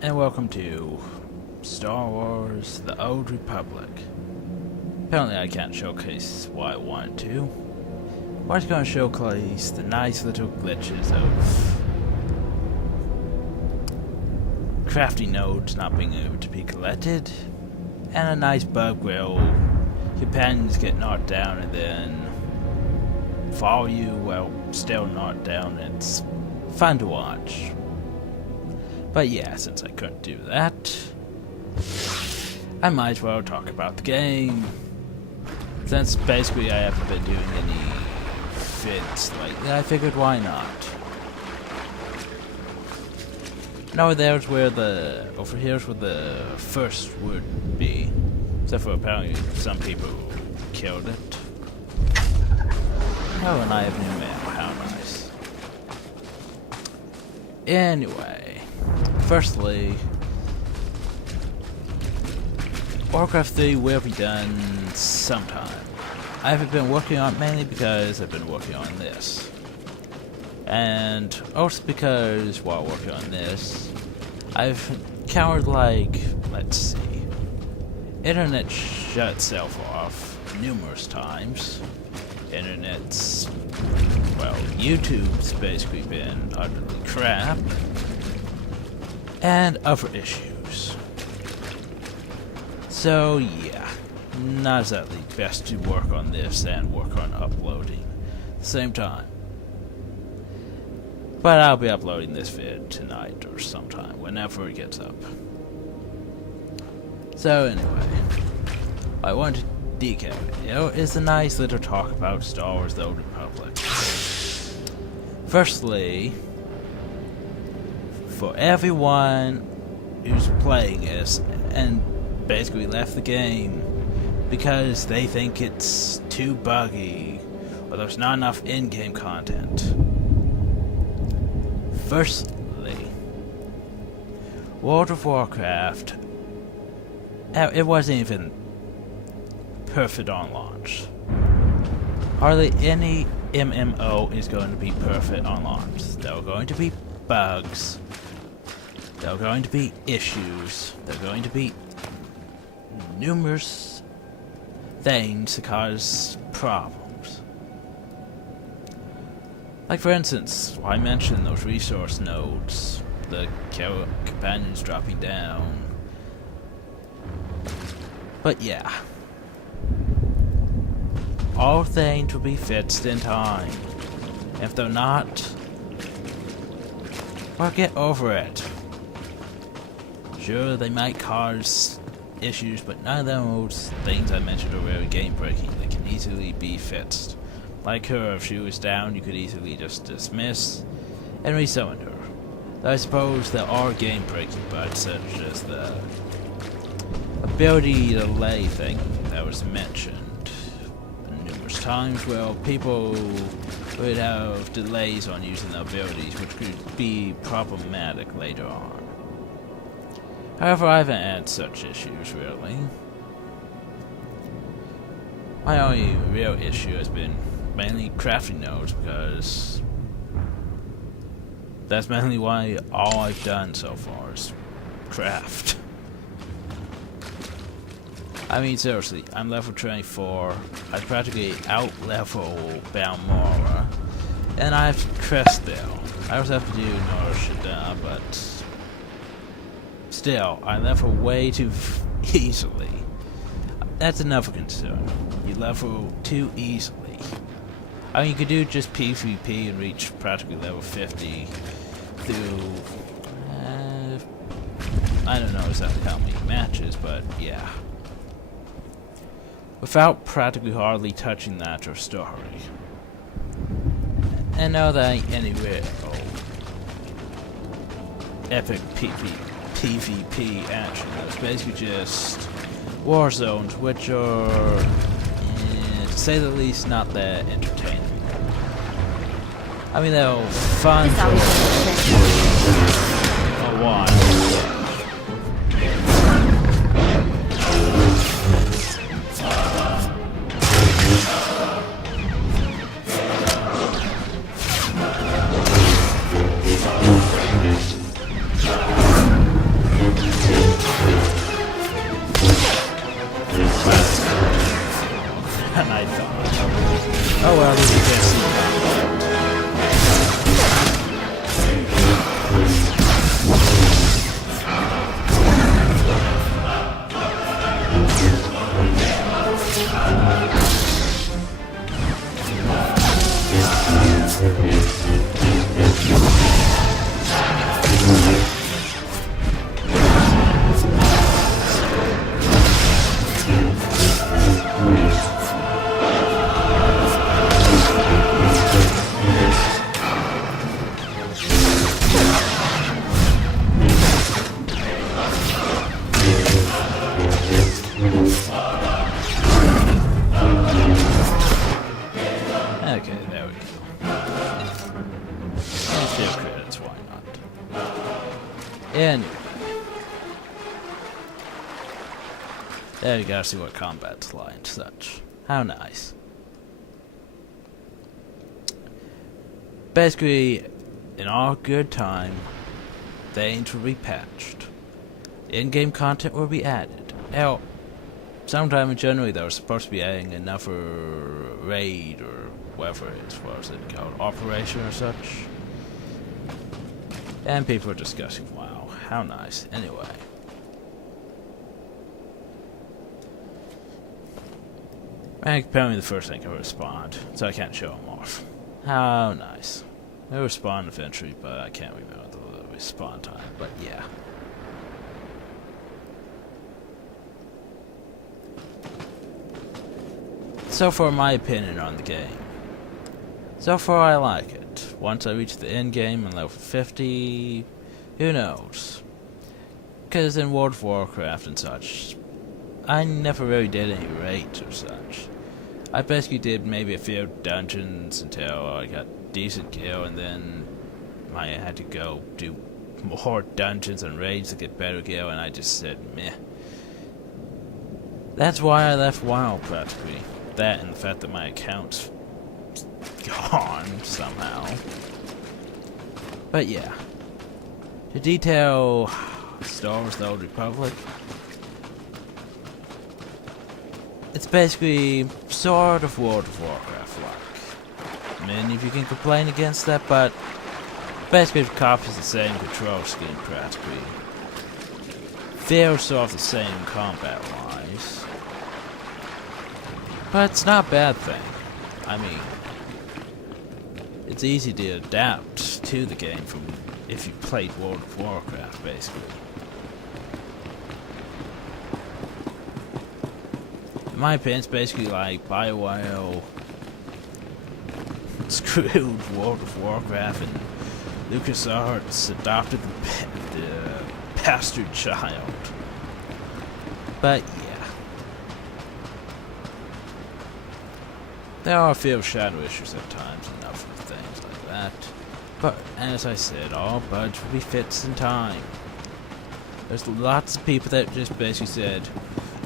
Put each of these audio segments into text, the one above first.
and welcome to Star Wars: The Old Republic. Apparently I can't showcase what I wanted to. We're just going to showcase the nice little glitches of crafting nodes not being able to be collected, and a nice bug where companions get knocked down and then follow you while still knocked down. It's fun to watch. But yeah, since I couldn't do that, I might as well talk about the game. Since basically I haven't been doing any vids lately, I figured why not. No, there's where over here's where the first would be. Except for apparently some people killed it. Oh, and I have new ammo, how nice. Anyway, firstly, Warcraft 3 will be done sometime. I haven't been working on it mainly because I've been working on this. And also because while working on this, I've encountered let's see, internet shut itself off numerous times. YouTube's basically been utterly crap, and other issues. So yeah, not exactly best to work on this and work on uploading at the same time. But I'll be uploading this vid tonight or sometime, whenever it gets up. So anyway, I wanted to decode it. It's a nice little talk about Star Wars: The Old Republic. Firstly, for everyone who's playing this and basically left the game because they think it's too buggy or there's not enough in-game content. Firstly, World of Warcraft, it wasn't even perfect on launch. Hardly any MMO is going to be perfect on launch. There are going to be bugs, there are going to be issues, there are going to be numerous things that cause problems. Like for instance, I mentioned those resource nodes, the companions dropping down. But yeah, all things will be fixed in time. If they're not, well, get over it. Sure, they might cause issues, but none of those things I mentioned are really game breaking. They can easily be fixed. Like her, if she was down, you could easily just dismiss and resummon her. Though I suppose there are game breaking bugs such as the ability delay thing that was mentioned numerous times. Well, people would have delays on using the abilities, which could be problematic later on. However, I haven't had such issues really. My only real issue has been mainly crafting nodes, because that's mainly why all I've done so far is craft. I mean, seriously, I'm level 24, I practically out-level Balmora, and I have to crest there. I also have to do Nora Shaddaa, but still, I level way too easily. That's another concern. You level too easily. I mean, you could do just PvP and reach practically level 50 through, I don't know exactly how many matches, but yeah. Without practically hardly touching that or story. And now that ain't any real epic PvP action. It's basically just war zones, which are, to say the least, not that entertaining. I mean, they're fun for a while. Anyway. There you gotta see what combat's like and such. How nice. Basically, in all good time, things will be patched. In-game content will be added. Hell, sometime in January they were supposed to be adding another raid or whatever it is, what is it called, operation or such. And people are discussing, wow, how nice. Anyway. And apparently the first thing can respond, so I can't show them off. How nice. They'll respond eventually, but I can't remember the respawn time, but yeah. So far, my opinion on the game. So far, I like it. Once I reach the end game and level 50, who knows? Because in World of Warcraft and such, I never really did any raids or such. I basically did maybe a few dungeons until I got decent gear, and then I had to go do more dungeons and raids to get better gear, and I just said meh. That's why I left WoW practically. That and the fact that my account's gone somehow. But yeah. To detail Star Wars: The Old Republic, it's basically sort of World of Warcraft-like. Many of you can complain against that, but basically it copies the same control scheme practically. They're sort of the same combat-wise. But it's not a bad thing. I mean, it's easy to adapt to the game from if you played World of Warcraft, basically. In my opinion, it's basically like BioWare screwed World of Warcraft, and LucasArts adopted the bastard child. But yeah. There are a few shadow issues at times and other things like that. But, as I said, all bugs will be fixed in time. There's lots of people that just basically said,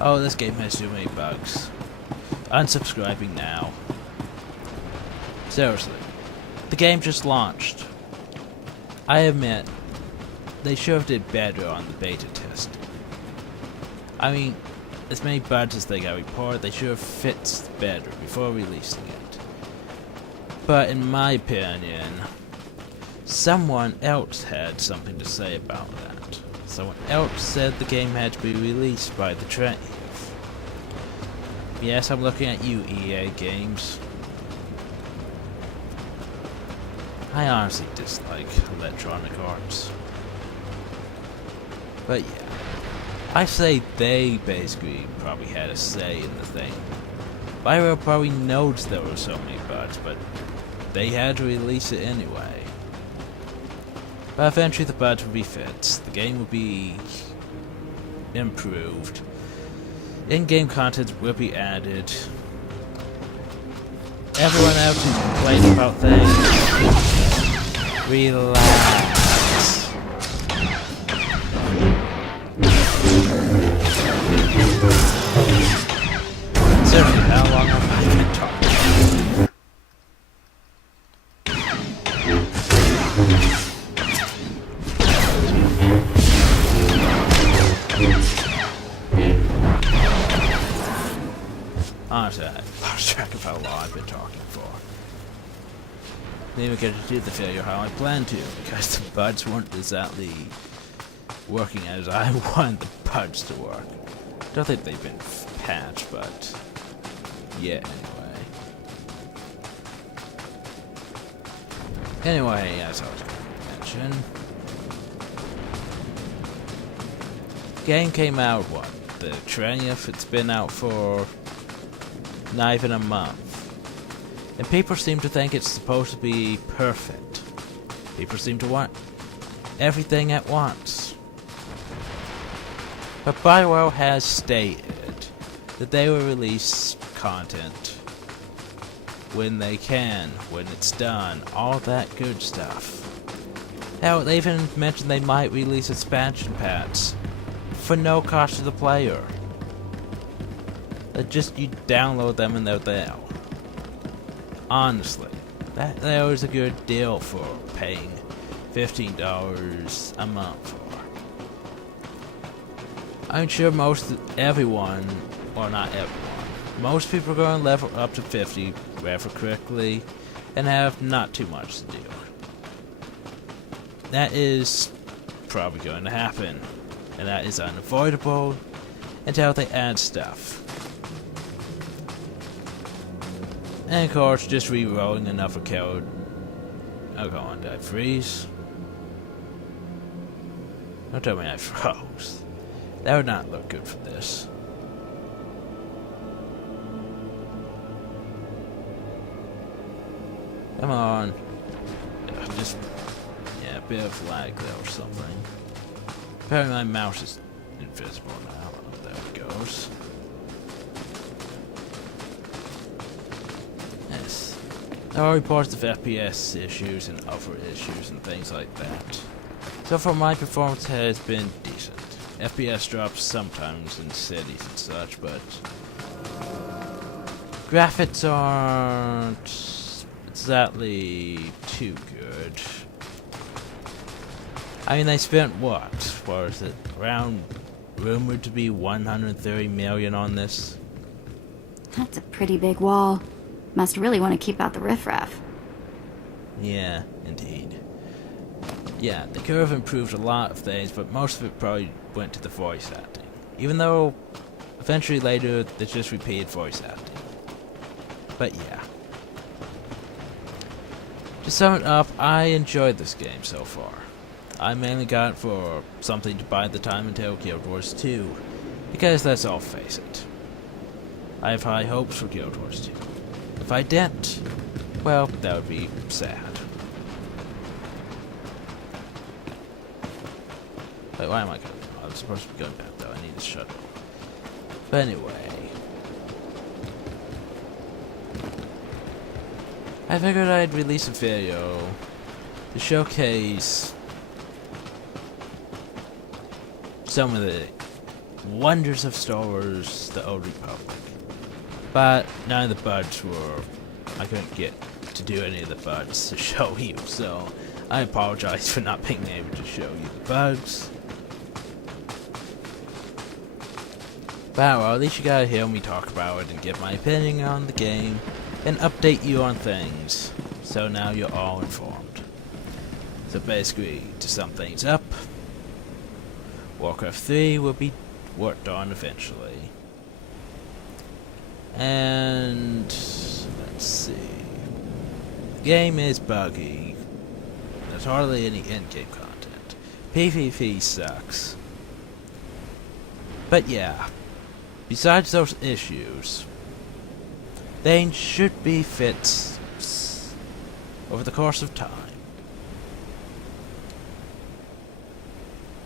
oh, this game has too many bugs. Unsubscribing now. Seriously. The game just launched. I admit, they should have did better on the beta test. I mean, as many bugs as they got reported, they should have fixed better before releasing it. But in my opinion, someone else had something to say about that. Someone else said the game had to be released by the 20th. Yes, I'm looking at you, EA Games. I honestly dislike Electronic Arts. But yeah, I say they basically probably had a say in the thing. BioWare probably knows there were so many bugs, but they had to release it anyway. But eventually the bugs will be fixed, the game will be improved, in-game content will be added. Everyone else who's complaining about things, relax. Seriously, how long have I been talking? Honestly, I lost track of how long I've been talking for. Didn't even get to do the failure how I planned to, because the buds weren't exactly working as I wanted the buds to work. Don't think they've been patched, but yeah, anyway, as I was going to mention, game came out, what, the 20th? It's been out for not even a month. And people seem to think it's supposed to be perfect. People seem to want everything at once. But BioWare has stated that they will release content when they can, when it's done, all that good stuff. Hell, they even mentioned they might release expansion packs for no cost to the player. Just you download them and they're there. Honestly, that was a good deal for paying $15 a month for. I'm sure everyone, or not everyone, most people are going to level up to 50 rather quickly and have not too much to do. That is probably going to happen, and that is unavoidable until they add stuff. And of course, just re-rolling another code. Oh, go on, did I freeze? Don't tell me I froze. That would not look good for this. Come on. Yeah, a bit of lag there or something. Apparently my mouse is invisible now. There it goes. Yes. There are reports of FPS issues and other issues and things like that. So far my performance has been decent. FPS drops sometimes in cities and such, but graphics aren't exactly too good. I mean, they spent what was it? Around rumored to be 130 million on this. That's a pretty big wall. Must really want to keep out the riffraff. Yeah, indeed. Yeah, the curve improved a lot of things, but most of it probably went to the voice acting. Even though, eventually later, they just repeated voice acting. But yeah. To sum it up, I enjoyed this game so far. I mainly got it for something to buy the time until Guild Wars 2, because let's all face it, I have high hopes for Guild Wars 2. If I didn't, well, that would be sad. Wait, why am I going? I was supposed to be going back though, I need to shut up. But anyway, I figured I'd release a video to showcase some of the wonders of Star Wars: The Old Republic. But none of the bugs were... I couldn't get to do any of the bugs to show you, so I apologize for not being able to show you the bugs. But well, at least you gotta hear me talk about it and get my opinion on the game and update you on things. So now you're all informed. So basically, to sum things up, Warcraft 3 will be worked on eventually. And let's see. The game is buggy. There's hardly any in-game content. PvP sucks. But yeah, besides those issues, they should be fixed over the course of time.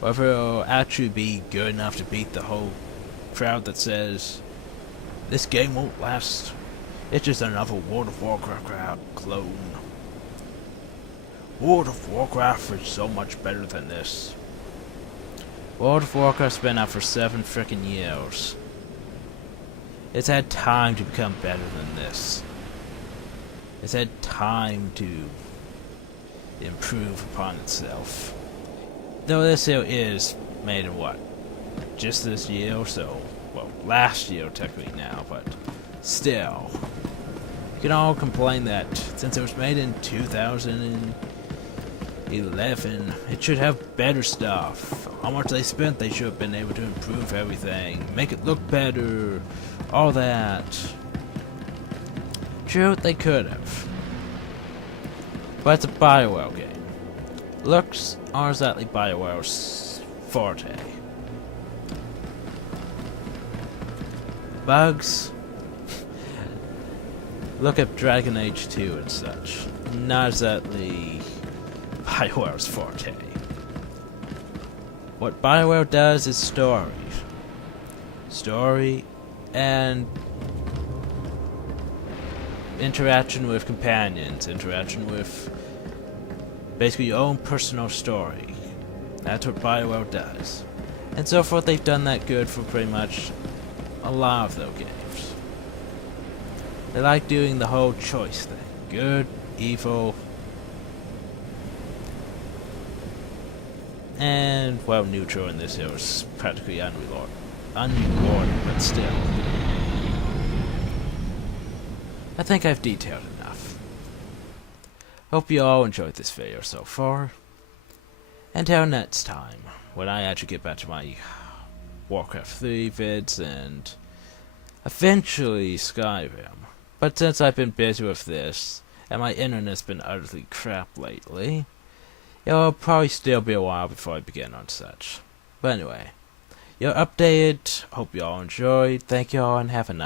Whether it'll actually be good enough to beat the whole crowd that says this game won't last, it's just another World of Warcraft clone. World of Warcraft is so much better than this. World of Warcraft's been out for 7 frickin' years. It's had time to become better than this. It's had time to improve upon itself. Though this here is made in what? Just this year or so? Well, last year technically now, but still. You can all complain that since it was made in 2011, it should have better stuff. How much they spent, they should have been able to improve everything, make it look better, all that. True, they could have. But it's a BioWare game. Looks are exactly BioWare's forte. Bugs? Look at Dragon Age 2 and such. Not exactly BioWare's forte. What BioWare does is story. Story and interaction with companions, interaction with Basically your own personal story. That's what BioWare does. And so far they've done that good for pretty much a lot of their games. They like doing the whole choice thing. Good, evil, and, well, neutral in this here is practically unrewarding, but still. I think I've detailed enough. Hope you all enjoyed this video so far. Until next time, when I actually get back to my Warcraft 3 vids and eventually Skyrim. But since I've been busy with this, and my internet's been utterly crap lately, it'll probably still be a while before I begin on such. But anyway, you're updated, hope you all enjoyed, thank you all and have a nice